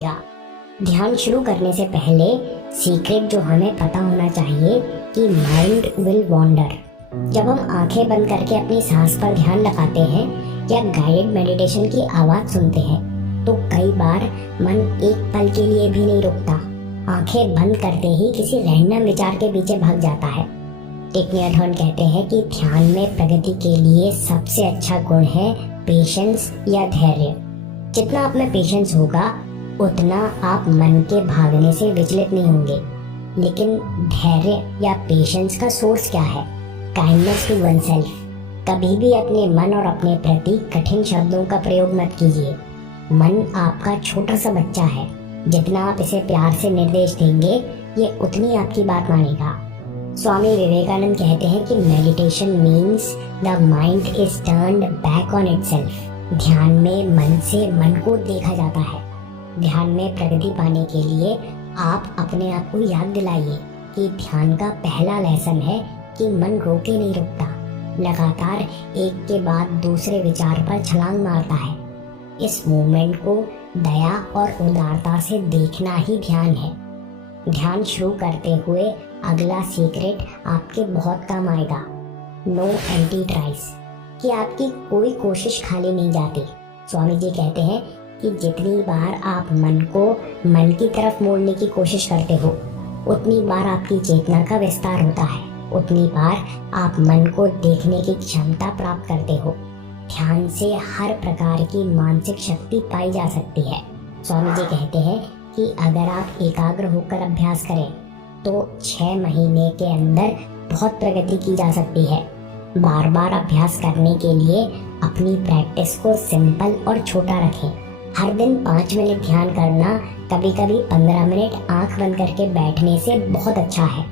या ध्यान शुरू करने से पहले सीक्रेट जो हमें पता होना चाहिए कि माइंड विल वॉन्डर। जब हम आंखें बंद करके अपनी सांस पर ध्यान लगाते हैं या गाइडेड मेडिटेशन की आवाज सुनते हैं तो कई बार मन एक पल के लिए भी नहीं रुकता। आंखें बंद करते ही किसी रैंडम विचार के पीछे भाग जाता है। टेक मी अ टर्न कहते हैं कि ध्यान में प्रगति के लिए सबसे अच्छा गुण है पेशेंस या धैर्य। जितना आप में पेशेंस होगा उतना आप मन के भागने से विचलित नहीं होंगे। लेकिन धैर्य या पेशेंस का सोर्स क्या है? Kindness to oneself. कभी भी अपने मन और अपने प्रति कठिन शब्दों का प्रयोग मत कीजिए। मन आपका छोटा सा बच्चा है। जितना आप इसे प्यार से निर्देश देंगे ये उतनी आपकी बात मानेगा। स्वामी विवेकानंद कहते हैं कि meditation means the mind is turned back on itself. ध्यान में मन से मन को देखा जाता है। ध्यान में प्रगति पाने के लिए आप अपने आप को याद दिलाइए कि ध्यान का पहला लेसन है कि मन रोके नहीं रुकता, लगातार एक के बाद दूसरे विचार पर छलांग मारता है। इस मूवमेंट को दया और उदारता से देखना ही ध्यान है। ध्यान शुरू करते हुए अगला सीक्रेट आपके बहुत काम आएगा। नो एम्प्टी ट्राइज, कि आपकी कोई कोशिश खाली नहीं जाती। स्वामी जी कहते हैं कि जितनी बार आप मन को मन की तरफ मोड़ने की कोशिश करते हो उतनी बार आपकी चेतना का विस्तार होता है, उतनी बार आप मन को देखने की क्षमता प्राप्त करते हो। ध्यान से हर प्रकार की मानसिक शक्ति पाई जा सकती है। स्वामी जी कहते हैं कि अगर आप एकाग्र होकर अभ्यास करें तो 6 महीने के अंदर बहुत प्रगति की जा सकती है। बार बार अभ्यास करने के लिए अपनी प्रैक्टिस को सिंपल और छोटा रखें। हर दिन 5 मिनट ध्यान करना, कभी कभी 15 मिनट आंख बंद करके बैठने से बहुत अच्छा है।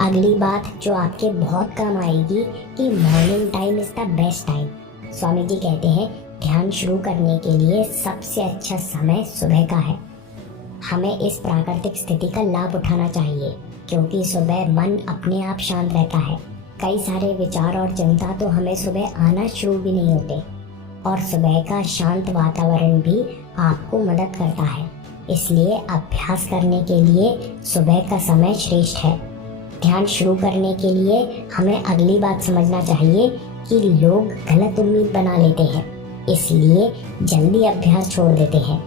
अगली बात जो आपके बहुत काम आएगी कि morning time is the best time. Swami ji कहते हैं ध्यान शुरू करने के लिए सबसे अच्छा समय सुबह का है। हमें इस प्राकृतिक स्थिति का लाभ उठाना चाहिए क्योंकि सुबह मन अपने आप शांत रहता है। कई सारे विचार और चिंता तो हमें सुबह आना शुरू भी नहीं होते और सुबह का शांत वातावरण भी आपको मदद करता है। इसलिए अभ्यास करने के लिए सुबह का समय श्रेष्ठ है। ध्यान शुरू करने के लिए हमें अगली बात समझना चाहिए कि लोग गलत उम्मीद बना लेते हैं, इसलिए जल्दी अभ्यास छोड़ देते हैं।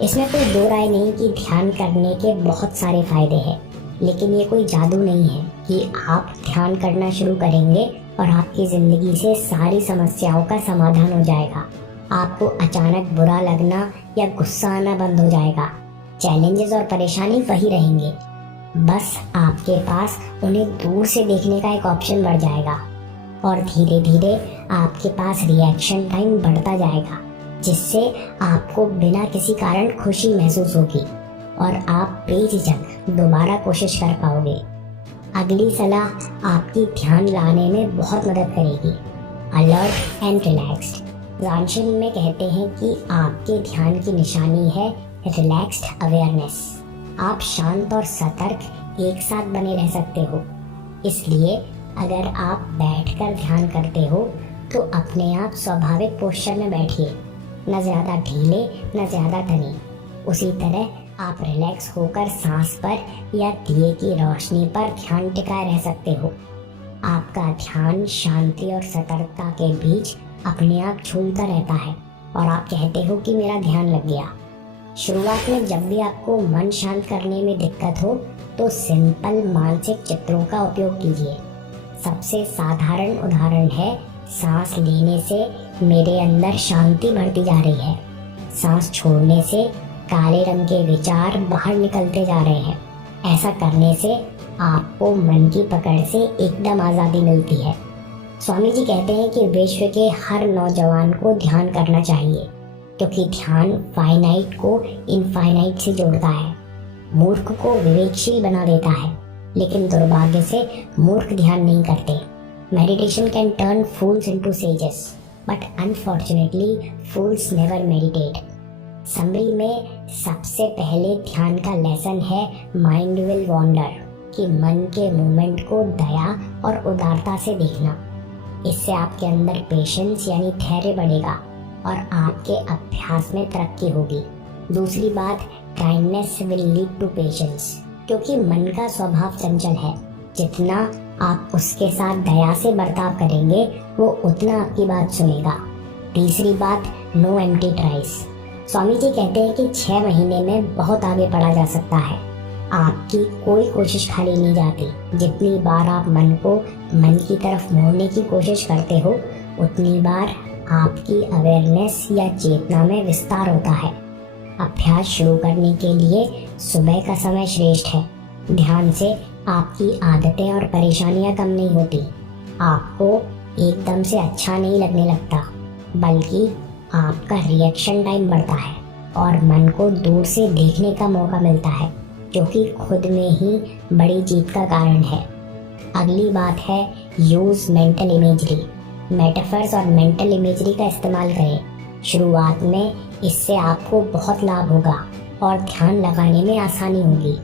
इसमें कोई दो राय नहीं कि ध्यान करने के बहुत सारे फायदे हैं, लेकिन ये कोई जादू नहीं है कि आप ध्यान करना शुरू करेंगे और आपकी जिंदगी से सारी समस्याओं का समाधान हो जाएगा। आपको अचानक बुरा लगना या गुस्सा आना बंद हो जाएगा। चैलेंजेस और परेशानी वही रहेंगे, बस आपके पास उन्हें दूर से देखने का एक ऑप्शन बढ़ जाएगा और धीरे धीरे आपके पास रिएक्शन टाइम बढ़ता जाएगा, जिससे आपको बिना किसी कारण खुशी महसूस होगी और आप बेझिझक दोबारा कोशिश कर पाओगे। अगली सलाह आपकी ध्यान लाने में बहुत मदद करेगी। Alert and relaxed. जानशीन में कहते हैं कि आपके ध्यान की निशानी है रिलैक्स्ड अवेयरनेस। आप शांत और सतर्क एक साथ बने रह सकते हो। इसलिए अगर आप बैठकर ध्यान करते हो तो अपने आप स्वाभाविक पोस्चर में बैठिए, न ज़्यादा ढीले न ज़्यादा तने। उसी तरह आप रिलैक्स होकर सांस पर या दिए की रोशनी पर ध्यान टिकाए रह सकते हो। आपका ध्यान शांति और सतर्कता के बीच अपने आप झूमता रहता है और आप कहते हो कि मेरा ध्यान लग गया। शुरुआत में जब भी आपको मन शांत करने में दिक्कत हो तो सिंपल मानसिक चित्रों का उपयोग कीजिए। सबसे साधारण उदाहरण है सांस लेने से मेरे अंदर शांति बढ़ती जा रही है, सांस छोड़ने से काले रंग के विचार बाहर निकलते जा रहे हैं। ऐसा करने से आपको मन की पकड़ से एकदम आज़ादी मिलती है। स्वामी जी कहते हैं कि विश्व के हर नौजवान को ध्यान करना चाहिए क्योंकि ध्यान फाइनाइट को इनफाइनाइट से जोड़ता है, मूर्ख को विवेकशील बना देता है, लेकिन दुर्भाग्य से मूर्ख ध्यान नहीं करते। Meditation can turn fools into sages but unfortunately fools never meditate. Summary में सबसे पहले ध्यान का लेसन है माइंड विल वॉन्डर, कि मन के मूवमेंट को दया और उदारता से देखना। इससे आपके अंदर पेशेंस यानी धैर्य बढ़ेगा और आपके अभ्यास में तरक्की होगी। दूसरी बात, kindness will lead to patience, क्योंकि मन का स्वभाव चंचल है। जितना आप उसके साथ दया से बर्ताव करेंगे वो उतना आपकी बात सुनेगा। तीसरी बात, नो एम्प्टी ट्राइज। स्वामी जी कहते हैं कि 6 महीने में बहुत आगे बढ़ा जा सकता है। आपकी कोई कोशिश खाली नहीं जाती। जितनी बार आप मन को मन की तरफ मोड़ने की कोशिश करते हो उतनी बार आपकी अवेयरनेस या चेतना में विस्तार होता है। अभ्यास शुरू करने के लिए सुबह का समय श्रेष्ठ है। ध्यान से आपकी आदतें और परेशानियां कम नहीं होती। आपको एकदम से अच्छा नहीं लगने लगता, बल्कि आपका रिएक्शन टाइम बढ़ता है और मन को दूर से देखने का मौका मिलता है, जो कि खुद में ही बड़ी जीत का कारण है। अगली बात है, यूज मेंटल इमेजरी। मेटाफर्स और मेंटल इमेजरी का इस्तेमाल करें। शुरुआत में इससे आपको बहुत लाभ होगा और ध्यान लगाने में आसानी होगी।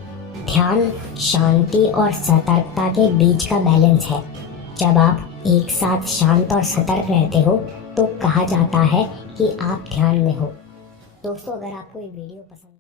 ध्यान शांति और सतर्कता के बीच का बैलेंस है। जब आप एक साथ शांत और सतर्क रहते हो तो कहा जाता है कि आप ध्यान में हो। दोस्तों, अगर आपको ये वीडियो पसंद